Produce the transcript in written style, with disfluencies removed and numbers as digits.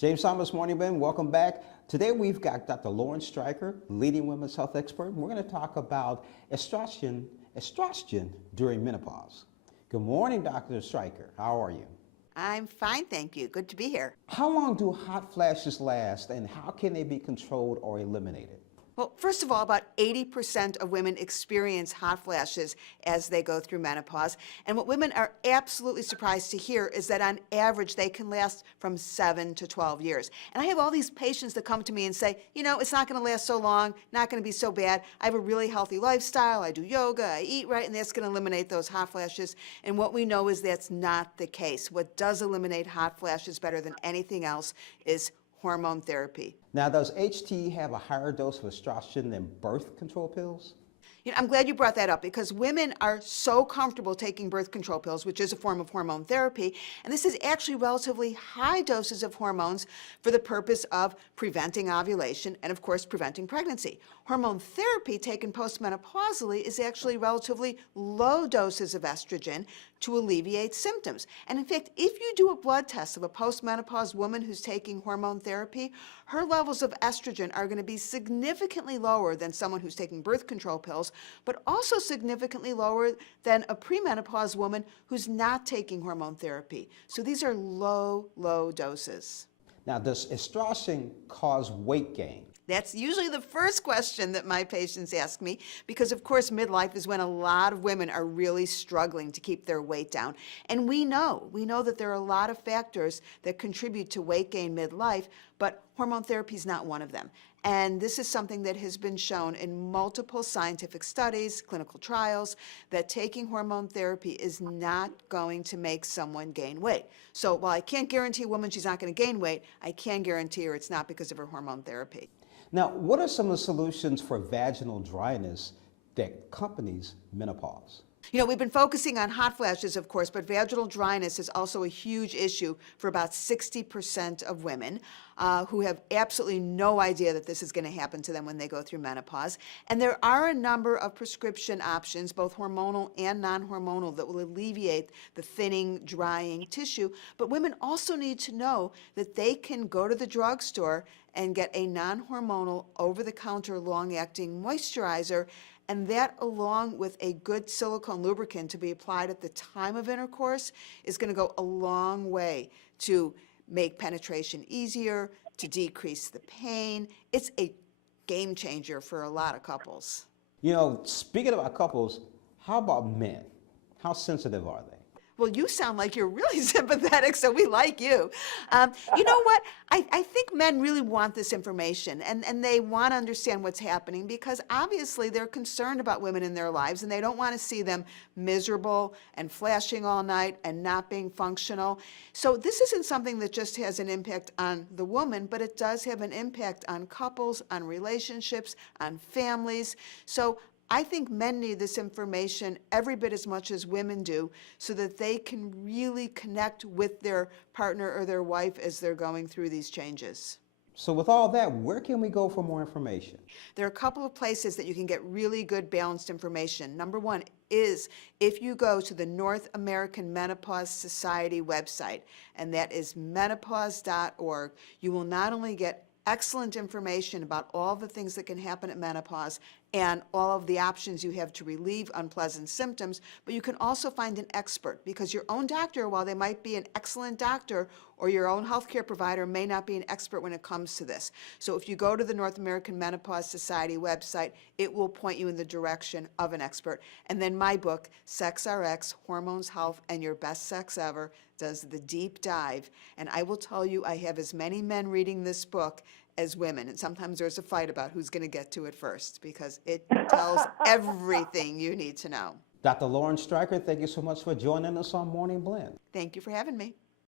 James Thomas, Morning Ben, welcome back. Today we've got Dr. Lauren Streiker, leading women's health expert, and we're going to talk about estrogen during menopause. Good morning, Dr. Streiker. How are you? I'm fine, thank you. Good to be here. How long do hot flashes last, and how can they be controlled or eliminated? Well, first of all, about 80% of women experience hot flashes as they go through menopause. And what women are absolutely surprised to hear is that on average, they can last from 7 to 12 years. And I have all these patients that come to me and say, you know, it's not going to last so long, not going to be so bad. I have a really healthy lifestyle. I do yoga, I eat right, and that's going to eliminate those hot flashes. And what we know is that's not the case. What does eliminate hot flashes better than anything else is hormone therapy. Now, does HT have a higher dose of estrogen than birth control pills? You know, I'm glad you brought that up because women are so comfortable taking birth control pills, which is a form of hormone therapy, and this is actually relatively high doses of hormones for the purpose of preventing ovulation and, of course, preventing pregnancy. Hormone therapy taken postmenopausally is actually relatively low doses of estrogen to alleviate symptoms. And in fact, if you do a blood test of a postmenopause woman who's taking hormone therapy, her levels of estrogen are going to be significantly lower than someone who's taking birth control pills, but also significantly lower than a premenopause woman who's not taking hormone therapy. So these are low, low doses. Now, does estrogen cause weight gain? That's usually the first question that my patients ask me because, of course, midlife is when a lot of women are really struggling to keep their weight down. And we know that there are a lot of factors that contribute to weight gain midlife, but hormone therapy is not one of them. And this is something that has been shown in multiple scientific studies, clinical trials, that taking hormone therapy is not going to make someone gain weight. So while I can't guarantee a woman she's not going to gain weight, I can guarantee her it's not because of her hormone therapy. Now, what are some of the solutions for vaginal dryness that accompanies menopause? You know, we've been focusing on hot flashes, of course, but vaginal dryness is also a huge issue for about 60% of women who have absolutely no idea that this is going to happen to them when they go through menopause. And there are a number of prescription options, both hormonal and non-hormonal, that will alleviate the thinning, drying tissue. But women also need to know that they can go to the drugstore and get a non-hormonal, over-the-counter, long-acting moisturizer, and that, along with a good silicone lubricant to be applied at the time of intercourse, is going to go a long way to make penetration easier, to decrease the pain. It's a game changer for a lot of couples. You know, speaking about couples, how about men? How sensitive are they? Well, you sound like you're really sympathetic, so we like you. You know what? I think men really want this information, and they want to understand what's happening because obviously they're concerned about women in their lives, and they don't want to see them miserable and flashing all night and not being functional. So this isn't something that just has an impact on the woman, but it does have an impact on couples, on relationships, on families. So I think men need this information every bit as much as women do so that they can really connect with their partner or their wife as they're going through these changes. So with all that, where can we go for more information? There are a couple of places that you can get really good balanced information. Number one is if you go to the North American Menopause Society website, and that is menopause.org, you will not only get excellent information about all the things that can happen at menopause and all of the options you have to relieve unpleasant symptoms, but you can also find an expert because your own doctor, while they might be an excellent doctor, or your own healthcare provider may not be an expert when it comes to this. So if you go to the North American Menopause Society website, it will point you in the direction of an expert. And then my book, Sex RX, Hormones, Health, and Your Best Sex Ever, does the deep dive. And I will tell you, I have as many men reading this book as women. And sometimes there's a fight about who's going to get to it first because it tells everything you need to know. Dr. Lauren Streiker, thank you so much for joining us on Morning Blend. Thank you for having me.